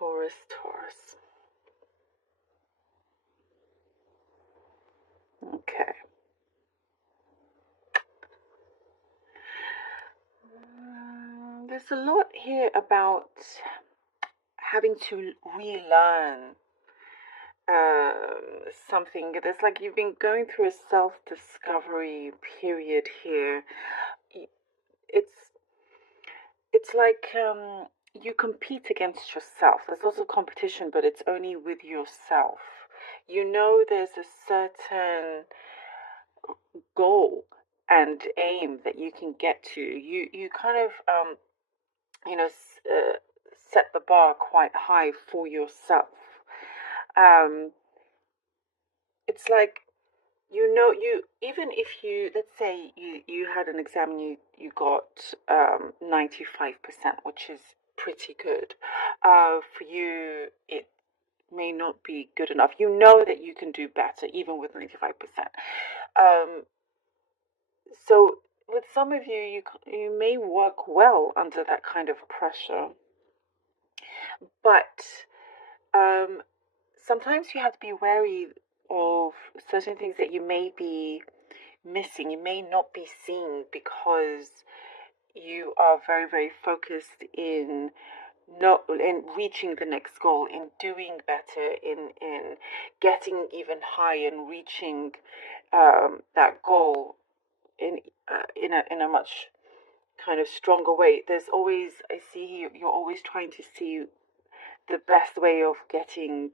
Taurus, Taurus. Okay. There's a lot here about having to relearn something. There's like you've been going through a self-discovery period here. It's it's like you compete against yourself. There's also competition, but it's only with yourself. You know, there's a certain goal and aim that you can get to. You kind of you know set the bar quite high for yourself. Um, it's like you even if you, let's say you had an exam and you got 95%, which is pretty good. For you it may not be good enough. You know that you can do better even with 95%. um so with some of you may work well under that kind of pressure, but um sometimes you have to be wary of certain things that you may be missing, you may not be seeing, because you are very, very focused in not in reaching the next goal, in doing better, in getting even higher and reaching that goal in a much kind of stronger way. There's always, I see you're always trying to see the best way of getting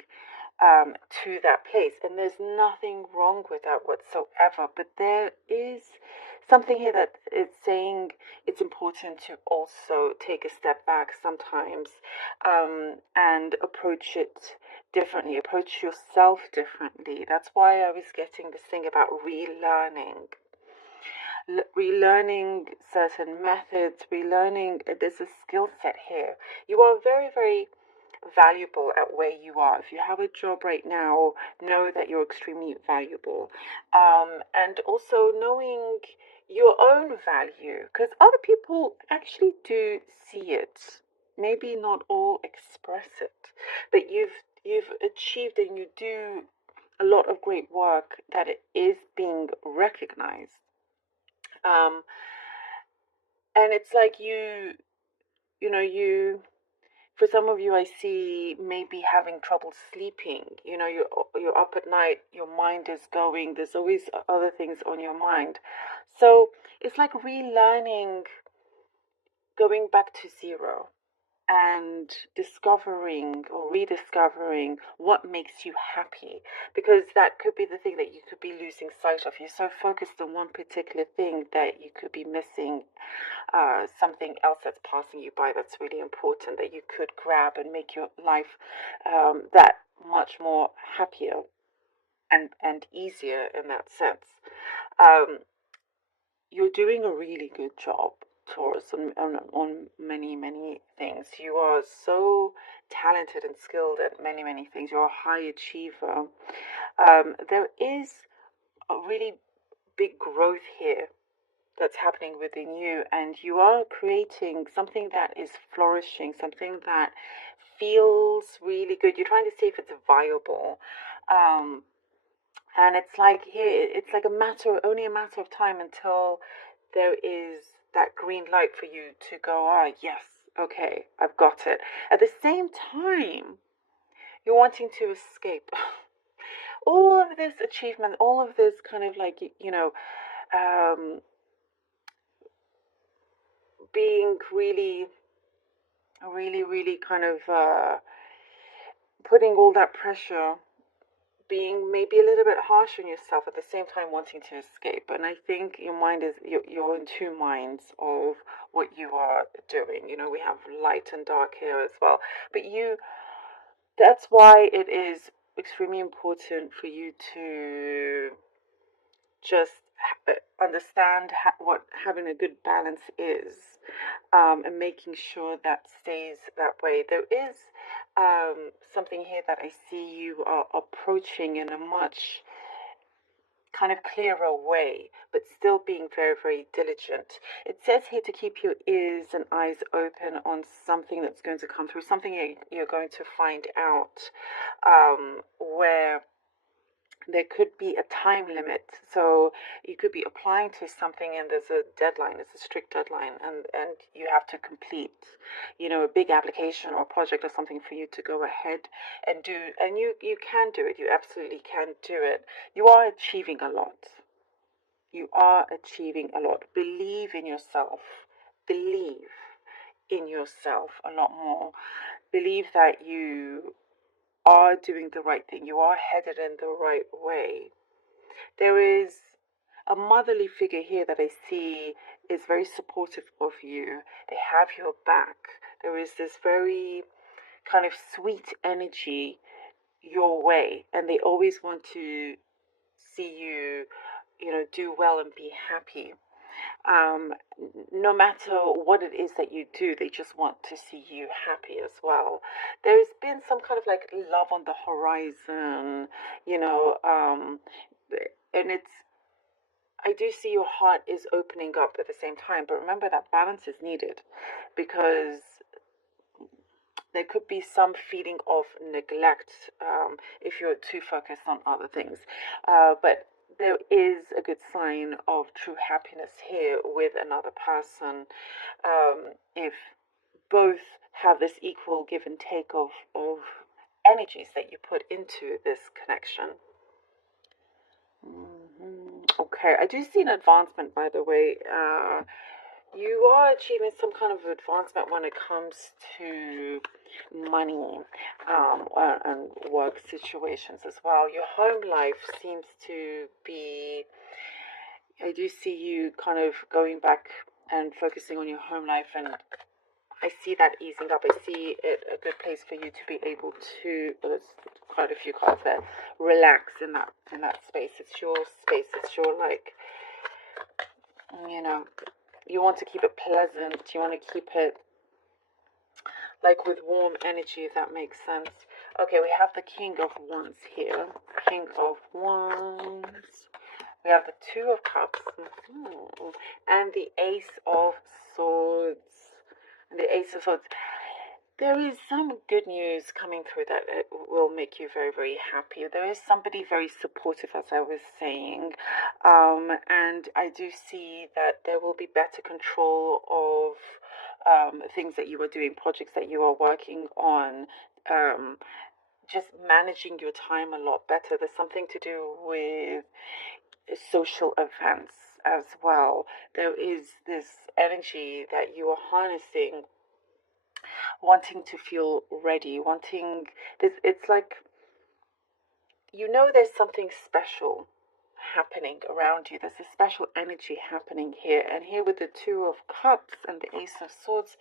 to that place. And there's nothing wrong with that whatsoever. But there is something here that is saying it's important to also take a step back sometimes, and approach it differently, approach yourself differently. That's why I was getting this thing about relearning. Relearning certain methods, relearning, there's a skill set here. You are very, very valuable at where you are. If you have a job right now, know that you're extremely valuable. And also knowing your own value, because other people actually do see it. Maybe not all express it, but you've achieved and you do a lot of great work that it is being recognized. Um, and it's like you know, for some of you, I see maybe having trouble sleeping. You know, you're up at night, your mind is going, there's always other things on your mind. So it's like relearning, going back to zero, and discovering or rediscovering what makes you happy, because that could be the thing that you could be losing sight of. You're so focused on one particular thing that you could be missing something else that's passing you by that's really important, that you could grab and make your life that much more happier and easier in that sense. Um, you're doing a really good job, Taurus, on many, many things. You are so talented and skilled at many, many things. You're a high achiever. There is a really big growth here that's happening within you, and you are creating something that is flourishing, something that feels really good. You're trying to see if it's viable. Um, and it's like here, it's like only a matter of time until there is that green light for you to go, ah, yes, okay, I've got it. At the same time, you're wanting to escape all of this achievement, all of this kind of like, um, being really, really, really kind of putting all that pressure, being maybe a little bit harsh on yourself, at the same time wanting to escape. And I think your mind is, you're in two minds of what you are doing. You know, we have light and dark here as well. But that's why it is extremely important for you to just understand what having a good balance is, and making sure that stays that way. There is something here that I see you are approaching in a much kind of clearer way, but still being very, very diligent. It says here to keep your ears and eyes open on something that's going to come through, something you're going to find out, where there could be a time limit. So you could be applying to something and there's a deadline, it's a strict deadline, and you have to complete, a big application or project or something for you to go ahead and do. And you can do it. You absolutely can do it. You are achieving a lot. You are achieving a lot. Believe in yourself. Believe in yourself a lot more. Believe that you are doing the right thing. You are headed in the right way. There is a motherly figure here that I see is very supportive of you. They have your back. There is this very kind of sweet energy your way, and they always want to see you, do well and be happy. No matter what it is that you do, they just want to see you happy as well. There's been some kind of like love on the horizon, and I do see your heart is opening up at the same time, but remember that balance is needed, because there could be some feeling of neglect if you're too focused on other things. But there is a good sign of true happiness here with another person. If both have this equal give and take of energies that you put into this connection. Okay, I do see an advancement, by the way. You are achieving some kind of advancement when it comes to money, and work situations as well. Your home life seems to be, I do see you kind of going back and focusing on your home life, and I see that easing up. I see it a good place for you to be able to, there's quite a few cards there, relax in that space. It's your space. It's your, like, you want to keep it pleasant. You want to keep it like with warm energy, if that makes sense. Okay, we have the King of Wands here. King of Wands. We have the Two of Cups. And the Ace of Swords. And the Ace of Swords. There is some good news coming through that it will make you very, very happy. There is somebody very supportive, as I was saying. And I do see that there will be better control of things that you are doing, projects that you are working on, just managing your time a lot better. There's something to do with social events as well. There is this energy that you are harnessing, wanting to feel ready, wanting this. It's like, there's something special happening around you. There's a special energy happening here. And here with the Two of Cups and the Ace of Swords,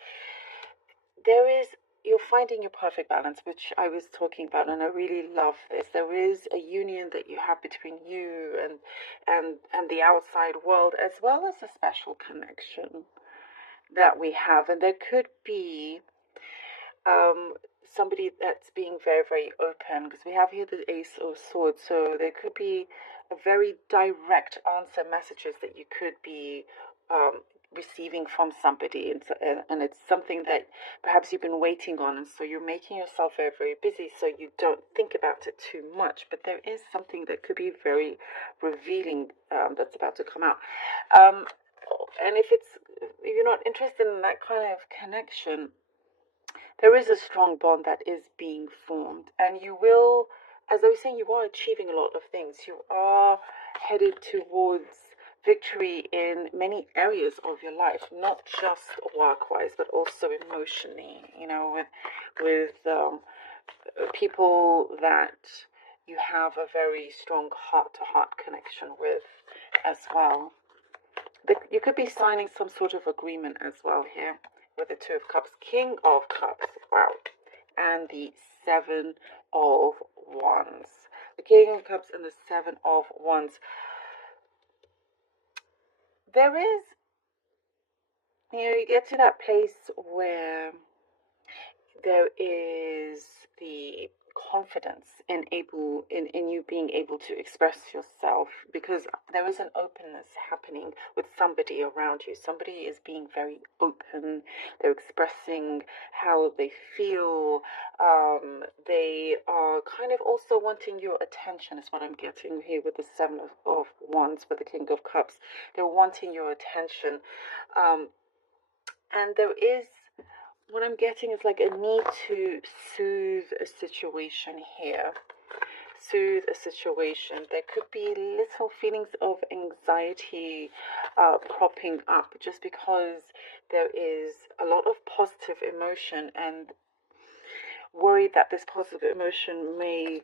you're finding your perfect balance, which I was talking about, and I really love this. There is a union that you have between you and the outside world, as well as a special connection that we have. And there could be somebody that's being very, very open, because we have here the Ace of Swords, so there could be a very direct answer messages that you could be receiving from somebody, and it's something that perhaps you've been waiting on, and so you're making yourself very, very busy so you don't think about it too much. But there is something that could be very revealing that's about to come out, and if you're not interested in that kind of connection, there is a strong bond that is being formed, and you will, as I was saying, you are achieving a lot of things. You are headed towards victory in many areas of your life, not just work-wise, but also emotionally, with people that you have a very strong heart-to-heart connection with as well. You could be signing some sort of agreement as well here with the Two of Cups, King of Cups, wow, and the Seven of Wands. The King of Cups and the Seven of Wands. There is, you get to that place where there is the confidence in you being able to express yourself, because there is an openness happening with somebody around you. Somebody is being very open. They're expressing how they feel. They are kind of also wanting your attention, is what I'm getting here with the Seven of Wands, with the King of Cups. They're wanting your attention. And there is, what I'm getting is like a need to soothe a situation here. Soothe a situation. There could be little feelings of anxiety cropping up, just because there is a lot of positive emotion, and worried that this positive emotion may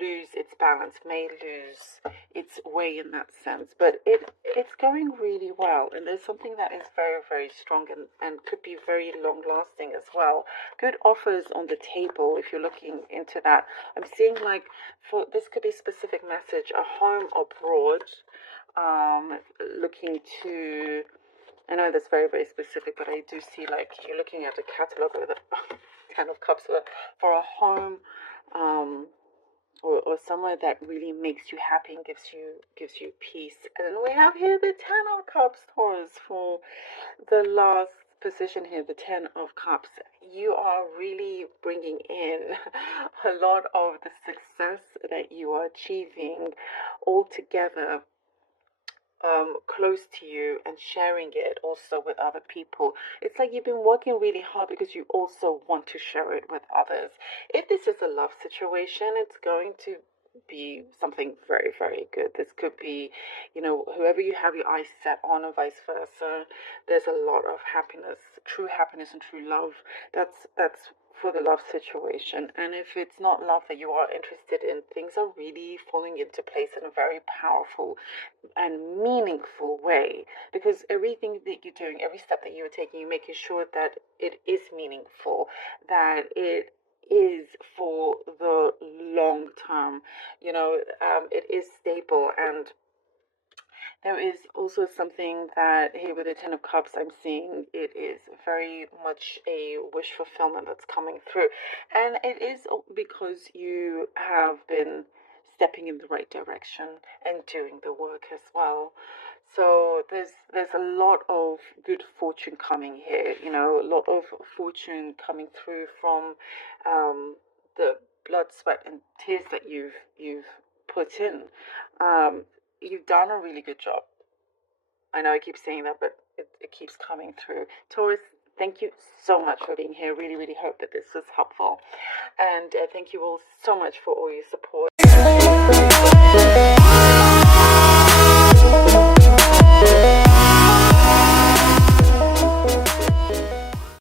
lose its balance, may lose its way in that sense. But it's going really well, and there's something that is very, very strong, and could be very long lasting as well. Good offers on the table if you're looking into that. I'm seeing, like, for this could be a specific message, a home abroad, looking to, I know that's very, very specific, but I do see, like, you're looking at a catalogue of the Ten of Cups for a home, or somewhere that really makes you happy and gives you peace. And we have here the Ten of Cups, Taurus, for the last position here, the Ten of Cups. You are really bringing in a lot of the success that you are achieving all together, close to you, and sharing it also with other people. It's like you've been working really hard because you also want to share it with others. If this is a love situation, it's going to be something very, very good. This could be, whoever you have your eyes set on, or vice versa. There's a lot of happiness, true happiness and true love. That's for the love situation. And if it's not love that you are interested in, things are really falling into place in a very powerful and meaningful way, because everything that you're doing, every step that you're taking, you're making sure that it is meaningful, that it is for the long term. It is stable. And there is also something that here with the Ten of Cups, I'm seeing it is very much a wish fulfillment that's coming through. And it is because you have been stepping in the right direction and doing the work as well. So there's a lot of good fortune coming here, a lot of fortune coming through from the blood, sweat, and tears that you've put in. You've done a really good job. I know I keep saying that, but it keeps coming through. Taurus, thank you so much for being here. Really, really hope that this was helpful. And thank you all so much for all your support.